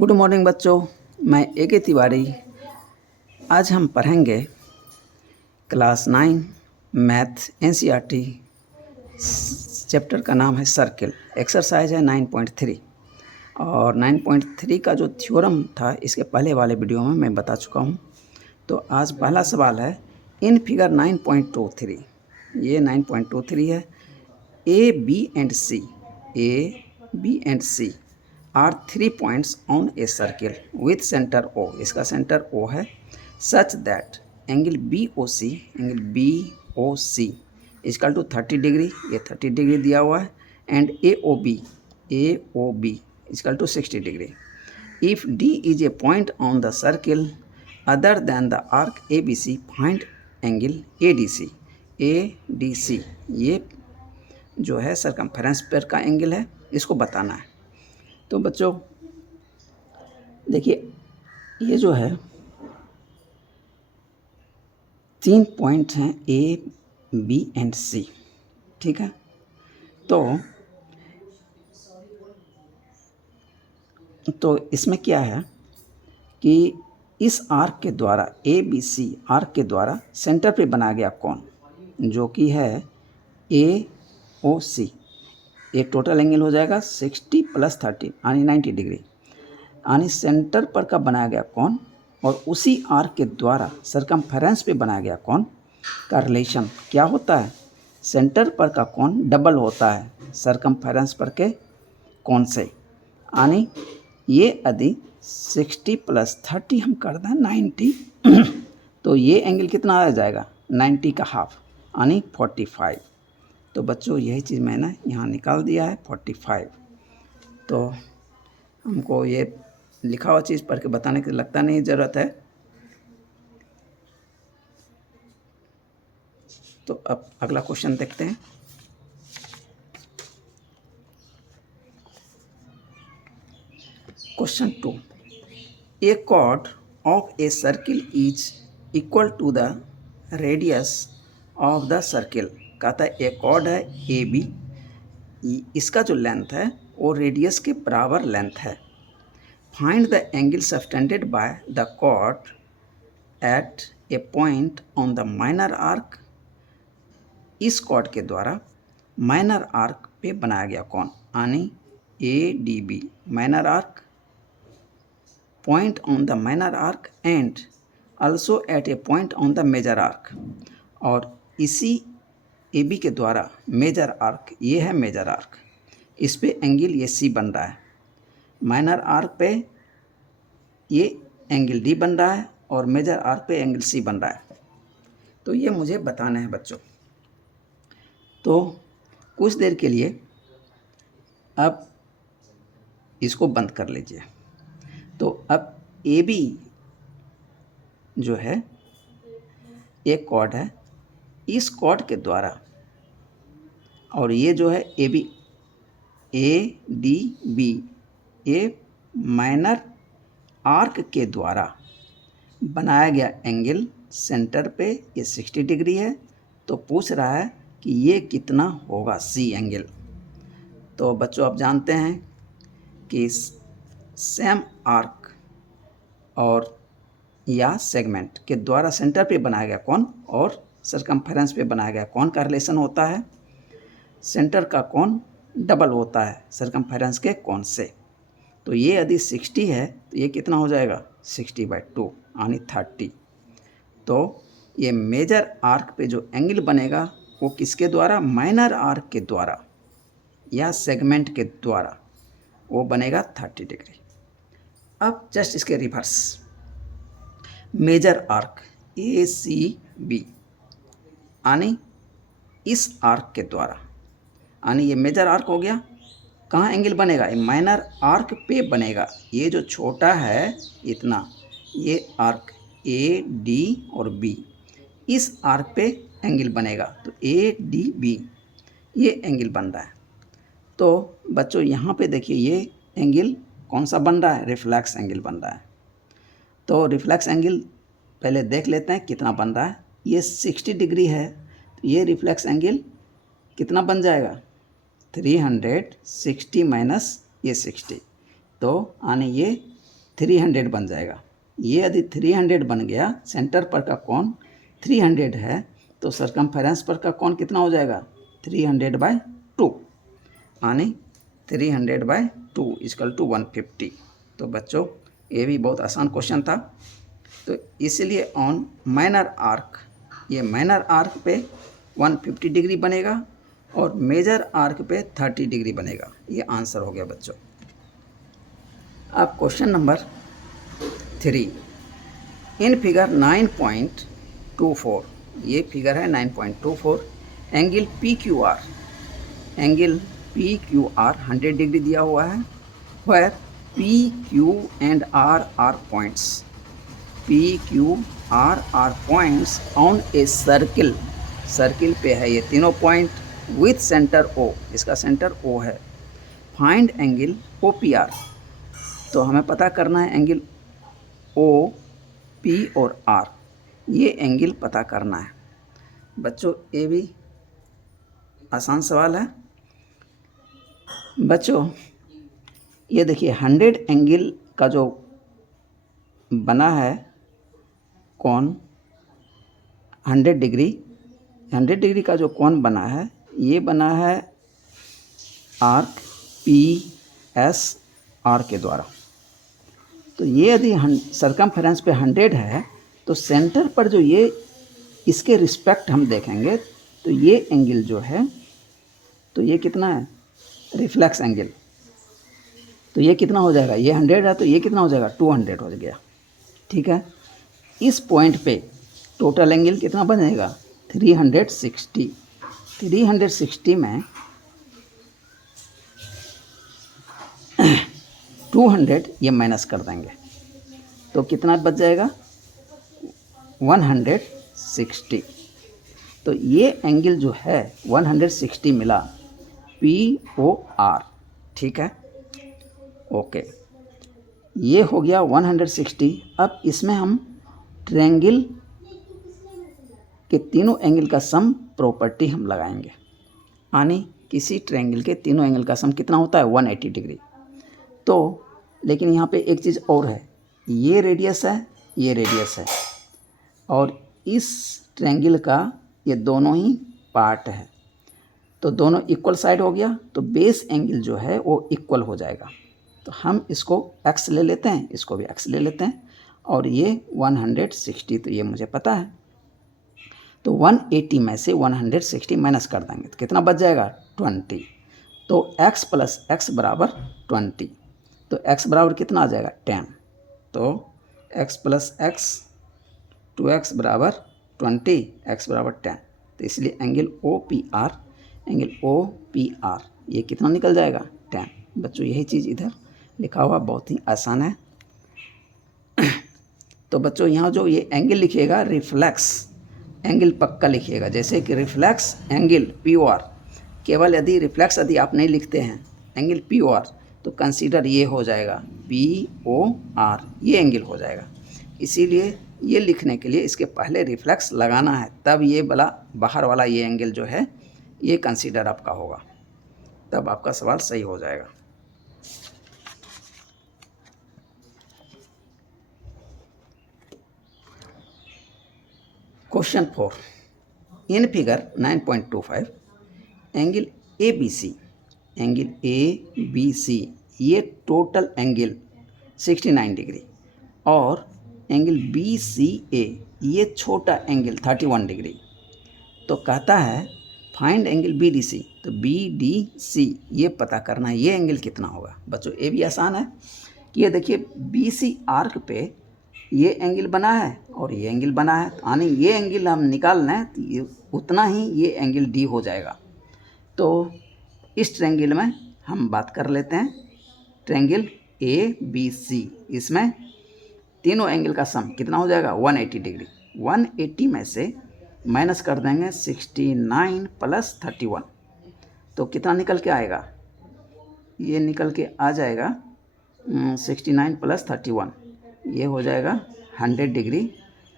Good morning बच्चों, मैं A K. Tiwari. आज हम पढ़ेंगे क्लास 9 मैथ एनसीईआरटी। चैप्टर का नाम है सर्किल। एक्सरसाइज है 9.3 और 9.3 का जो थ्योरम था इसके पहले वाले वीडियो में मैं बता चुका हूँ। तो आज पहला सवाल है इन फिगर 9.23। ये 9.23 है। A B and C are 3 points on a circle with centre O. इसका सेंटर ओ है। Such that angle B O C equal to 30 degree. ये 30 डिग्री दिया हुआ है। And A O B equal to 60 degree. If D is a point on the circle other than the arc A B C find angle A D C. ये जो है circumference पर का angle है, इसको बताना है। तो बच्चों देखिए, ये जो है 3 पॉइंट हैं ए बी एंड सी, ठीक है। तो इसमें क्या है कि इस आर्क के द्वारा ए बी सी आर्क के द्वारा सेंटर पे बनाया गया कोण जो कि है ए ओ सी। ये टोटल एंगल हो जाएगा 60 + 30 यानी 90 डिग्री। यानी सेंटर पर का बनाया गया कोण और उसी आर्क के द्वारा सरकमफेरेंस पे बनाया गया कोण का रिलेशन क्या होता है? सेंटर पर का कोण डबल होता है सरकमफेरेंस पर के कोण से। यानी ये यदि 60 + 30 हम कर दें 90 तो ये एंगल कितना आ जाएगा? 90 का हाफ यानी 45। तो बच्चों यही चीज़ मैंने यहाँ निकाल दिया है 45। तो हमको ये लिखा हुआ चीज़ पढ़ के बताने की लगता नहीं ज़रूरत है। तो अब अगला क्वेश्चन देखते हैं। Question 2, a chord of a circle is equal to the radius of the circle. कहता है ए कॉर्ड है ए बी, इसका जो लेंथ है वो रेडियस के बराबर लेंथ है। Find the angle subtended by the chord at a point on the minor arc. इस कॉर्ड के द्वारा माइनर आर्क पे बनाया गया कोण यानी A D B minor arc, point on the minor arc and also at a point on the major arc. और इसी ए बी के द्वारा मेजर आर्क, ये है मेजर आर्क, इस पे एंगल ये सी बन रहा है। माइनर आर्क पे ये एंगल डी बन रहा है और मेजर आर्क पे एंगल सी बन रहा है। तो ये मुझे बताना है बच्चों। तो कुछ देर के लिए अब इसको बंद कर लीजिए। तो अब ए बी जो है एक कॉर्ड है, इस कॉर्ड के द्वारा, और ये जो है A D B A minor arc के द्वारा बनाया गया एंगल सेंटर पे ये 60 डिग्री है। तो पूछ रहा है कि ये कितना होगा सी एंगल। तो बच्चों आप जानते हैं कि सेम आर्क और या सेगमेंट के द्वारा सेंटर पे बनाया गया कोण और सरकमफेरेंस पे बनाया गया कोण का रिलेशन होता है सेंटर का कोण डबल होता है सरकमफेरेंस के कोण से। तो ये यदि 60 है तो ये कितना हो जाएगा? 60/2 यानी 30। तो ये मेजर आर्क पे जो एंगल बनेगा वो किसके द्वारा? माइनर आर्क के द्वारा या सेगमेंट के द्वारा वो बनेगा 30 डिग्री। अब जस्ट इसके reverse, major arc A C B यानी इस आर्क के द्वारा, यानी ये मेजर आर्क हो गया। कहाँ एंगल बनेगा? ये माइनर आर्क पे बनेगा। ये जो छोटा है इतना, ये आर्क ए डी और बी, इस आर्क पे एंगल बनेगा। तो ए डी बी ये एंगल बन रहा है। तो बच्चों यहाँ पे देखिए ये एंगल कौन सा बन रहा है? रिफ्लेक्स एंगल बन रहा है। तो रिफ्लेक्स एंगल पहले देख लेते हैं कितना बन रहा है। ये 60 डिग्री है तो ये रिफ्लेक्स एंगल कितना बन जाएगा? 360 माइनस ये 60, तो यानी ये 300 बन जाएगा। ये यदि 300 बन गया, सेंटर पर का कोण 300 है, तो सरकमफेरेंस पर का कोण कितना हो जाएगा 300/2, यानी 300/2 = 150। तो बच्चों ये भी बहुत आसान क्वेश्चन था। तो इसलिए ऑन माइनर आर्क, ये माइनर आर्क पे 150 डिग्री बनेगा और मेजर आर्क पे 30 डिग्री बनेगा। ये आंसर हो गया बच्चों। अब क्वेश्चन नंबर 3, इन फिगर 9.24, ये फिगर है 9.24, angle P Q R 100 degree दिया हुआ है, where P Q and R are points, P Q R points on a circle, circle पे है ये तीनों पॉइंट, विथ सेंटर ओ, इसका सेंटर ओ है। Find angle O P R, तो हमें पता करना है एंगल ओ पी और आर, ये एंगल पता करना है। बच्चों ये भी आसान सवाल है। बच्चों ये देखिए 100 एंगल का जो बना है कोण 100 डिग्री का जो कोण बना है, ये बना है आर्क पी एस आर के द्वारा। तो ये यदि सरकमफेरेंस पे 100 है, तो सेंटर पर जो ये इसके रिस्पेक्ट हम देखेंगे, तो ये एंगल जो है, तो ये कितना है रिफ्लेक्स एंगल, तो ये कितना हो जाएगा, ये 100 है तो ये कितना हो जाएगा 200 हो गया। ठीक है, इस पॉइंट पे टोटल एंगल कितना बनेगा 360। 360 में 200 ये माइनस कर देंगे, तो कितना बच जाएगा 160। तो ये एंगल जो है 160 मिला पी ओ आर। ठीक है, ओके, ये हो गया 160। अब इसमें हम ट्रायंगल के तीनों एंगल का सम प्रॉपर्टी हम लगाएंगे, यानी किसी ट्रायंगल के तीनों एंगल का सम कितना होता है 180 डिग्री। तो लेकिन यहाँ पे एक चीज़ और है, ये रेडियस है, ये रेडियस है, और इस ट्रायंगल का ये दोनों ही पार्ट है, तो दोनों इक्वल साइड हो गया, तो बेस एंगल जो है वो इक्वल हो जाएगा। तो हम इसको x ले लेते हैं, इसको भी x ले लेते हैं, और ये 160, तो ये मुझे पता है, तो 180 में से 160 माइनस कर देंगे तो कितना बच जाएगा 20। तो x + x = 20, तो x बराबर कितना आ जाएगा 10। तो x + x 2x = 20, x = 10, तो इसलिए एंगल ओ पी आर ये कितना निकल जाएगा 10। बच्चों यही चीज़ इधर लिखा हुआ बहुत ही आसान है। तो बच्चों यहाँ जो ये एंगल लिखिएगा रिफ्लेक्स एंगल पक्का लिखिएगा, जैसे कि reflex angle P O R, केवल यदि रिफ्लेक्स यदि आप नहीं लिखते हैं एंगल पी ओ आर, तो कंसीडर ये हो जाएगा पी ओ आर, ये एंगल हो जाएगा। इसीलिए ये लिखने के लिए इसके पहले रिफ्लेक्स लगाना है, तब ये वाला बाहर वाला ये एंगल जो है ये कंसीडर आपका होगा, तब आपका सवाल सही हो जाएगा। Question 4, in figure 9.25 angle A B C ये टोटल एंगल 69 डिग्री, और एंगल बी सी ए ये छोटा एंगल 31 डिग्री। तो कहता है find angle B D C, तो बी डी सी ये पता करना है ये एंगल कितना होगा। बच्चों ये भी आसान है कि ये देखिए बी सी आर्क पे ये एंगल बना है और ये एंगल बना है, तो यानी ये एंगल हम निकालना है तो ये उतना ही ये एंगल डी हो जाएगा। तो इस ट्रायंगल में हम बात कर लेते हैं ट्रायंगल ए बी सी, इसमें तीनों एंगल का सम कितना हो जाएगा 180 डिग्री। 180 में से माइनस कर देंगे 69 + 31, तो कितना निकल के आएगा, ये निकल के आ जाएगा 69 + 31, ये हो जाएगा 100 डिग्री।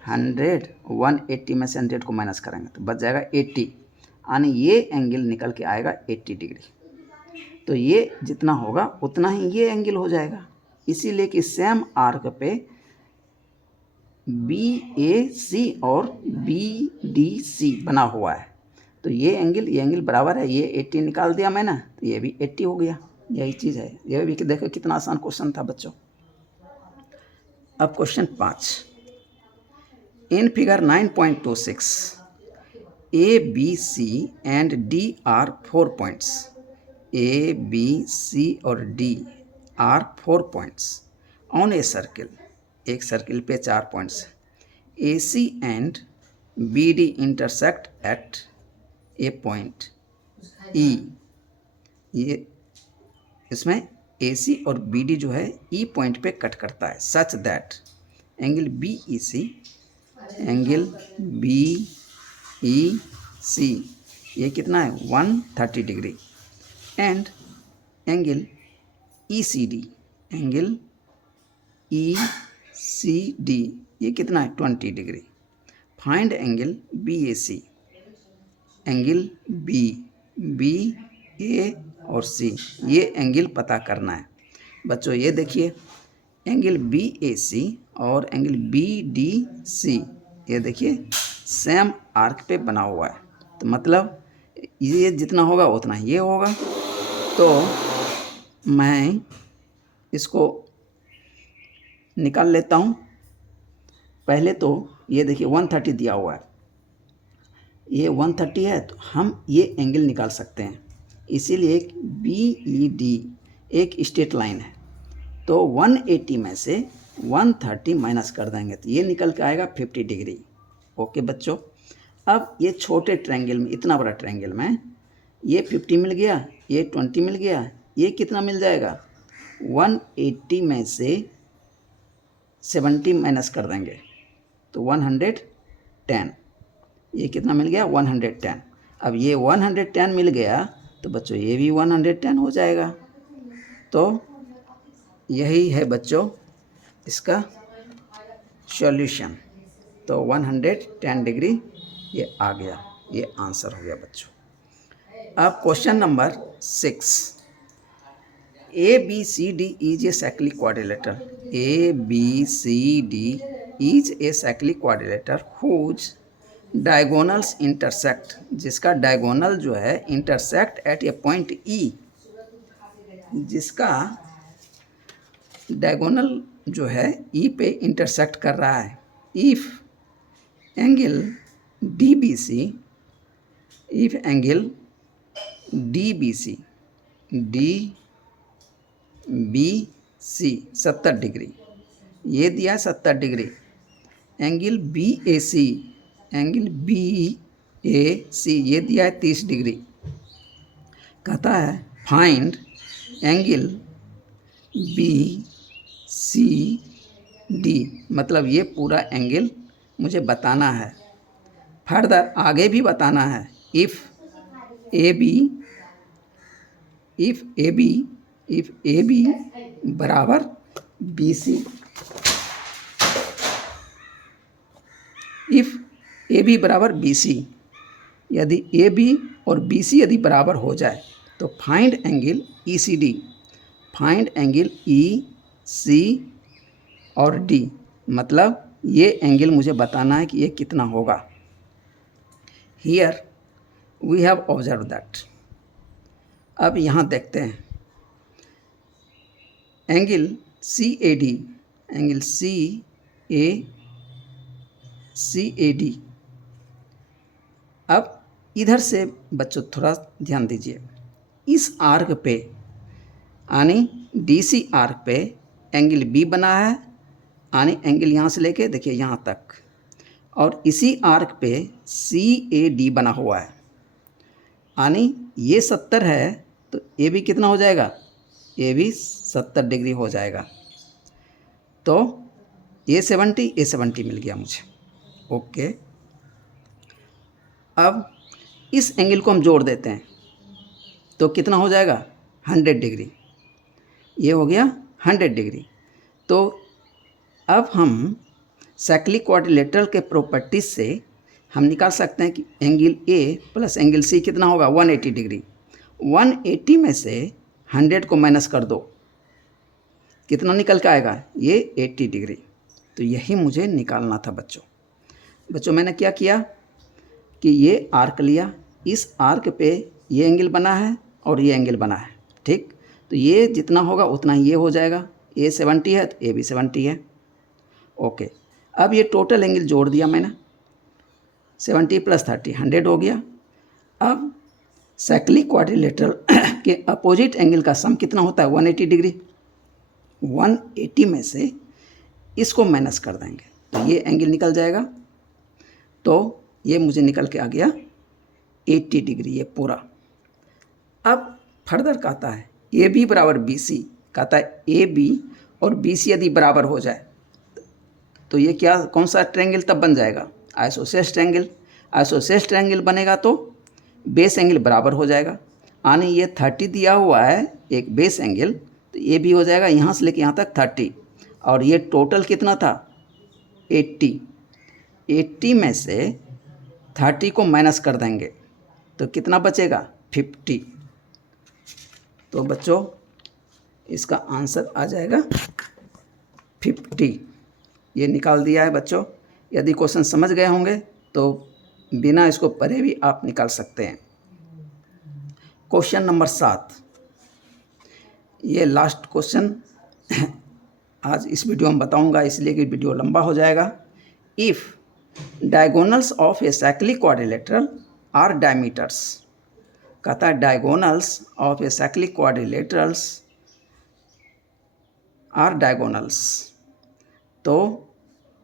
180 में से 100 को माइनस करेंगे तो बच जाएगा 80, यानी ये एंगल निकल के आएगा 80 डिग्री। तो ये जितना होगा उतना ही ये एंगल हो जाएगा, इसीलिए कि सेम आर्क पे BAC और BDC बना हुआ है, तो ये एंगल बराबर है, ये 80 निकाल दिया मैंने, तो ये भी 80 हो गया। यही चीज़ है, ये भी देखो कितना आसान क्वेश्चन था बच्चों। अब question 5, in figure 9.26 ABC and D are 4 points. ABC और D are 4 points on a circle, एक सर्किल पे 4 points. AC and BD intersect at a point E। ये इसमें AC और BD जो है E पॉइंट पे कट करता है, such that angle BEC, angle BEC ये कितना है 130 degree, and angle ECD, angle ECD ये कितना है 20 degree. Find angle BAC, angle BA और C, ये एंगल पता करना है बच्चों। ये देखिए एंगल BAC और एंगल BDC ये देखिए सेम आर्क पे बना हुआ है, तो मतलब ये जितना होगा उतना ये होगा। तो मैं इसको निकाल लेता हूँ। पहले तो ये देखिए 130 दिया हुआ है, ये 130 है, तो हम ये एंगल निकाल सकते हैं। इसीलिए BED एक स्ट्रेट लाइन है, तो 180 में से 130 माइनस कर देंगे तो ये निकल के आएगा 50 डिग्री। ओके बच्चों, अब ये छोटे ट्रायंगल में, इतना बड़ा ट्रायंगल में ये 50 मिल गया, ये 20 मिल गया, ये कितना मिल जाएगा 180 में से 70 माइनस कर देंगे तो 110, ये कितना मिल गया 110। अब ये 110 मिल गया तो बच्चों ये भी 110 हो जाएगा। तो यही है बच्चों इसका सॉल्यूशन। तो 110 डिग्री ये आ गया, ये आंसर हो गया बच्चों। अब question number 6, ABCD is a cyclic quadrilateral. ABCD is a cyclic quadrilateral whose diagonals intersect, जिसका डायगोनल जो है intersect at a point E, जिसका डायगोनल जो है E पे इंटरसेक्ट कर रहा है। If angle DBC, if angle DBC 70 degree, ये दिया 70 degree. Angle BAC, angle BAC ये दिया है 30 डिग्री। कहता है फाइंड एंगल BCD, मतलब ये पूरा एंगल मुझे बताना है। फर्दर आगे भी बताना है। इफ़ AB बराबर BC, इफ़ AB बराबर BC, यदि AB और BC यदि बराबर हो जाए तो find angle ECD, find angle EC और D, मतलब ये एंगल मुझे बताना है कि ये कितना होगा। Here we have observe that. अब यहाँ देखते हैं एंगल CAD, एंगल CAD। अब इधर से बच्चों थोड़ा ध्यान दीजिए, इस आर्क पे यानी DC आर्क पे एंगल B बना है, यानी एंगल यहाँ से लेके देखिए यहाँ तक, और इसी आर्क पे CAD बना हुआ है, यानी ये 70 है तो ये भी कितना हो जाएगा, ये भी 70 डिग्री हो जाएगा। तो ये 70 मिल गया मुझे। ओके, अब इस एंगल को हम जोड़ देते हैं तो कितना हो जाएगा 100 डिग्री, ये हो गया 100 डिग्री। तो अब हम साइक्लिक क्वाड्रिलेटरल के प्रॉपर्टीज से हम निकाल सकते हैं कि angle A plus angle C कितना होगा 180 डिग्री। 180 में से 100 को माइनस कर दो, कितना निकल के आएगा, ये 80 डिग्री। तो यही मुझे निकालना था बच्चों मैंने क्या किया कि ये आर्क लिया, इस आर्क पे ये एंगल बना है और ये एंगल बना है, ठीक। तो ये जितना होगा उतना ये हो जाएगा, ये 70 है तो ये भी 70 है, ओके। अब ये टोटल एंगल जोड़ दिया मैंने, 70 + 30 100 हो गया। अब साइक्लिक क्वाड्रिलेटरल के अपोजिट एंगल का सम कितना होता है, 180 डिग्री। 180 में से इसको माइनस कर देंगे तो ये एंगल निकल जाएगा। तो ये मुझे निकल के आ गया 80 डिग्री ये पूरा। अब फर्दर कहता है ए बी बराबर बी सी, कहता है ए बी और बी सी यदि बराबर हो जाए तो ये क्या, कौन सा ट्रायंगल तब बन जाएगा, आइसोसेलेस ट्रायंगल। आइसोसेलेस ट्रायंगल बनेगा तो बेस एंगल बराबर हो जाएगा, यानी ये 30 दिया हुआ है एक बेस एंगल, तो ये भी हो जाएगा यहाँ से लेके यहाँ तक 30, और ये टोटल कितना था 80। 80 में से 30 को माइनस कर देंगे तो कितना बचेगा 50। तो बच्चों इसका आंसर आ जाएगा 50। ये निकाल दिया है बच्चों। यदि क्वेश्चन समझ गए होंगे तो बिना इसको पढ़े भी आप निकाल सकते हैं। क्वेश्चन नंबर 7, ये लास्ट क्वेश्चन आज इस वीडियो में बताऊंगा, इसलिए कि वीडियो लंबा हो जाएगा। If diagonals of a cyclic quadrilateral are diameters, कहता है diagonals of a cyclic quadrilaterals are diagonals. तो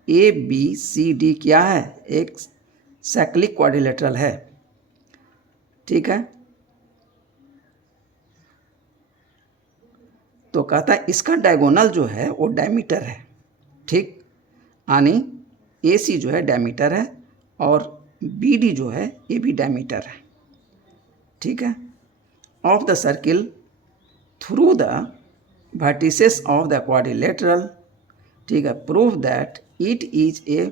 ए बी सी डी क्या है, एक साइक्लिक क्वाड्रिलेटरल है, ठीक है। तो कहता है इसका डायगोनल जो है वो डायमीटर है, ठीक, यानी ए सी जो है डायमीटर है और बी डी जो है ये भी डायमीटर है, ठीक है। Of the circle through the vertices of the quadrilateral, ठीक है, prove that it is a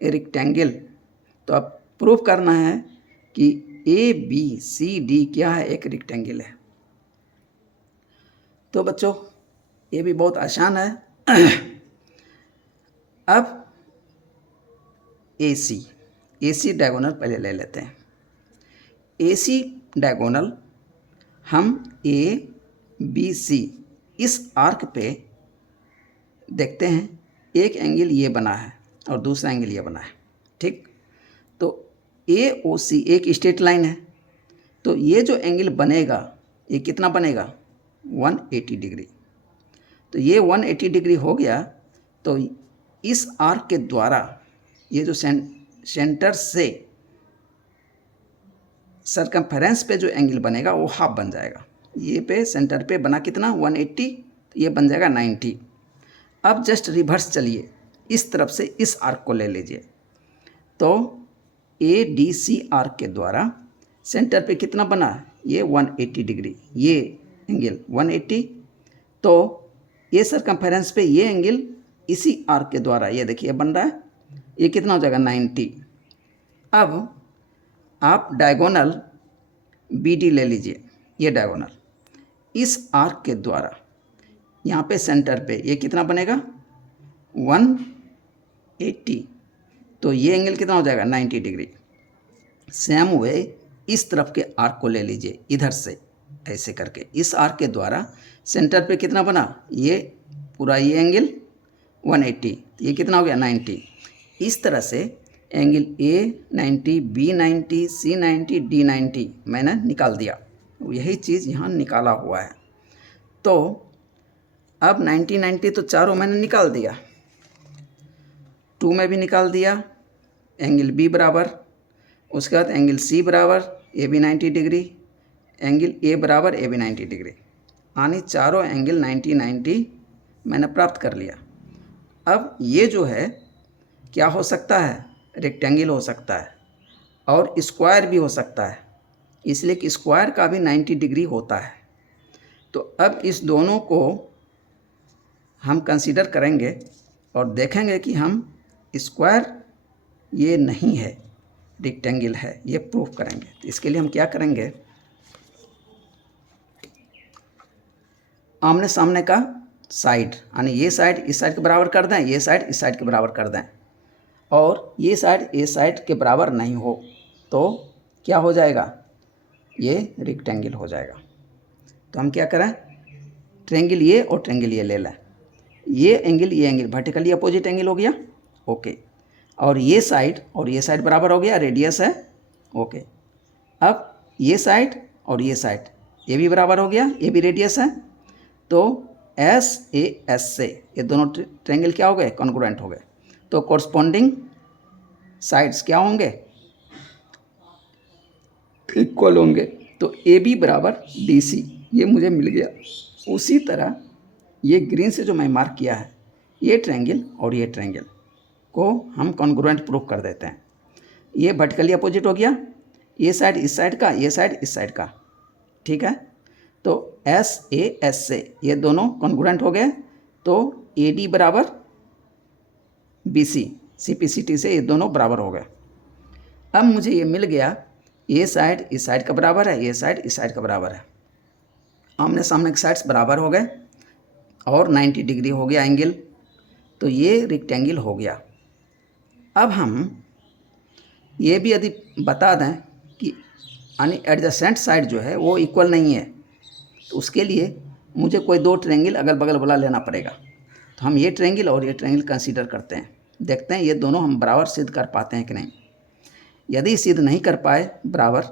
rectangle. तो अब प्रूव करना है कि ए बी सी डी क्या है, एक रेक्टेंगल है। तो बच्चों ये भी बहुत आसान है। अब ए सी डायगोनल पहले ले लेते हैं। ए सी डायगोनल हम ए बी सी इस आर्क पे देखते हैं, एक एंगल ये बना है और दूसरा एंगल ये बना है, ठीक। तो ए ओ सी एक स्ट्रेट लाइन है, तो ये जो एंगल बनेगा ये कितना बनेगा 180 डिग्री। तो ये 180 डिग्री हो गया। तो इस आर्क के द्वारा ये जो सेंटर से सरकमफेरेंस पे जो एंगल बनेगा वो हाफ बन जाएगा। ये पे सेंटर पे बना कितना 180, तो ये बन जाएगा 90। अब जस्ट रिवर्स चलिए, इस तरफ से इस आर्क को ले लीजिए। तो ए डी सी आर्क के द्वारा सेंटर पे कितना बना, ये 180 डिग्री, ये एंगल 180। तो ये सरकमफेरेंस पे ये एंगल इसी आर्क के द्वारा ये देखिए बन रहा है, ये कितना हो जाएगा 90। अब आप डायगोनल बी डी ले लीजिए, ये डायगोनल इस आर्क के द्वारा यहाँ पे सेंटर पे ये कितना बनेगा 180, तो ये एंगल कितना हो जाएगा 90 डिग्री। सेम वे इस तरफ के आर्क को ले लीजिए, इधर से ऐसे करके इस आर्क के द्वारा सेंटर पे कितना बना, ये पूरा ये एंगल 180, ये कितना हो गया 90। इस तरह से angle A 90, B 90, C 90, D 90 मैंने निकाल दिया। यही चीज़ यहाँ निकाला हुआ है। तो अब 90 90 तो चारों मैंने निकाल दिया, 2 में भी निकाल दिया, एंगल बी बराबर, उसके बाद एंगल सी बराबर ए भी 90 डिग्री, एंगल ए बराबर ए भी 90 डिग्री, यानी चारों एंगल 90 90 मैंने प्राप्त कर लिया। अब ये जो है क्या हो सकता है, रेक्टेंगल हो सकता है और स्क्वायर भी हो सकता है, इसलिए कि स्क्वायर का भी 90 डिग्री होता है। तो अब इस दोनों को हम कंसीडर करेंगे और देखेंगे कि हम स्क्वायर ये नहीं है, रेक्टेंगल है, ये प्रूफ करेंगे। तो इसके लिए हम क्या करेंगे, आमने सामने का साइड, यानी ये साइड इस साइड के बराबर कर दें, ये साइड इस साइड के बराबर कर दें, और ये साइड इस साइड के बराबर नहीं हो तो क्या हो जाएगा, ये रेक्टेंगल हो जाएगा। तो हम क्या करें, ट्रायंगल ये और ट्रायंगल ये ले लें, ये एंगल वर्टिकली अपोजिट एंगल हो गया, ओके, और ये साइड और ये साइड बराबर हो गया, रेडियस है, ओके। अब ये साइड और ये साइड ये भी बराबर हो गया, ये भी रेडियस है, तो एस ए एस से ये दोनों ट्रायंगल क्या हो गए, कॉन्ग्रुएंट हो गए। तो कॉरस्पॉन्डिंग साइड्स क्या होंगे, इक्वल होंगे। तो ए बी बराबर डी सी ये मुझे मिल गया। उसी तरह ये ग्रीन से जो मैं मार्क किया है, ये ट्रायंगल और ये ट्रायंगल को हम कॉन्ग्रुएंट प्रूफ कर देते हैं। ये वर्टिकली अपोजिट हो गया, ये साइड इस साइड का, ये साइड इस साइड का, ठीक है। तो एस ए एस से ये दोनों कॉन्ग्रुएंट हो गए, तो ए डी बराबर B C, C P C T से ये दोनों बराबर हो गए। अब मुझे ये मिल गया, ये साइड इस साइड का बराबर है, ये साइड इस साइड का बराबर है, आमने सामने के साइड्स बराबर हो गए और 90 डिग्री हो गया एंगल, तो ये रेक्टेंगल हो गया। अब हम ये भी यदि बता दें कि यानी एडजेसेंट साइड जो है वो इक्वल नहीं है, तो उसके लिए मुझे कोई दो ट्रायंगल अगल बगल वाला लेना पड़ेगा। तो हम ये ट्रायंगल और ये ट्रायंगल कंसीडर करते हैं, देखते हैं ये दोनों हम बराबर सिद्ध कर पाते हैं कि नहीं। यदि सिद्ध नहीं कर पाए बराबर,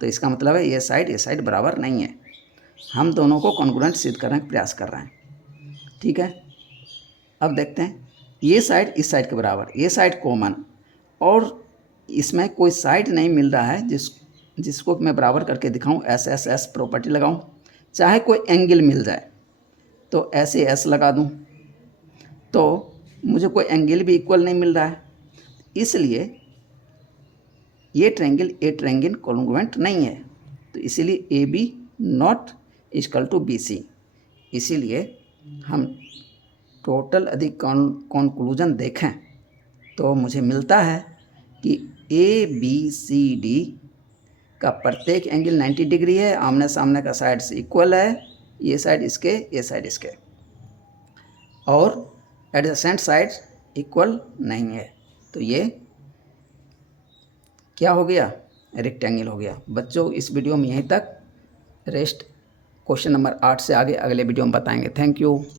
तो इसका मतलब है ये साइड बराबर नहीं है। हम दोनों को कॉन्ग्रुएंट सिद्ध करने का प्रयास कर रहे हैं, ठीक है। अब देखते हैं, ये साइड इस साइड के बराबर, ये साइड कॉमन, और इसमें कोई साइड नहीं मिल रहा है जिसको मैं बराबर करके दिखाऊं, एस एस एस प्रॉपर्टी लगाऊं, चाहे कोई एंगल मिल जाए तो ऐसे एस लगा दूं, तो मुझे कोई एंगल भी इक्वल नहीं मिल रहा है, इसलिए ये ट्रायंगल कॉन्ग्रुएंट नहीं है। तो इसीलिए A B not equal to B C. इसीलिए हम टोटल यदि कंक्लूजन देखें तो मुझे मिलता है कि ए बी सी डी का प्रत्येक एंगल 90 डिग्री है, आमने सामने का साइड से इक्वल है, ये साइड इसके, ये साइड इसके, और एडजेसेंट साइड इक्वल नहीं है। तो ये क्या हो गया, रेक्टेंगल हो गया। बच्चों इस वीडियो में यहीं तक, रेस्ट क्वेश्चन नंबर 8 से आगे अगले वीडियो में बताएंगे। Thank you.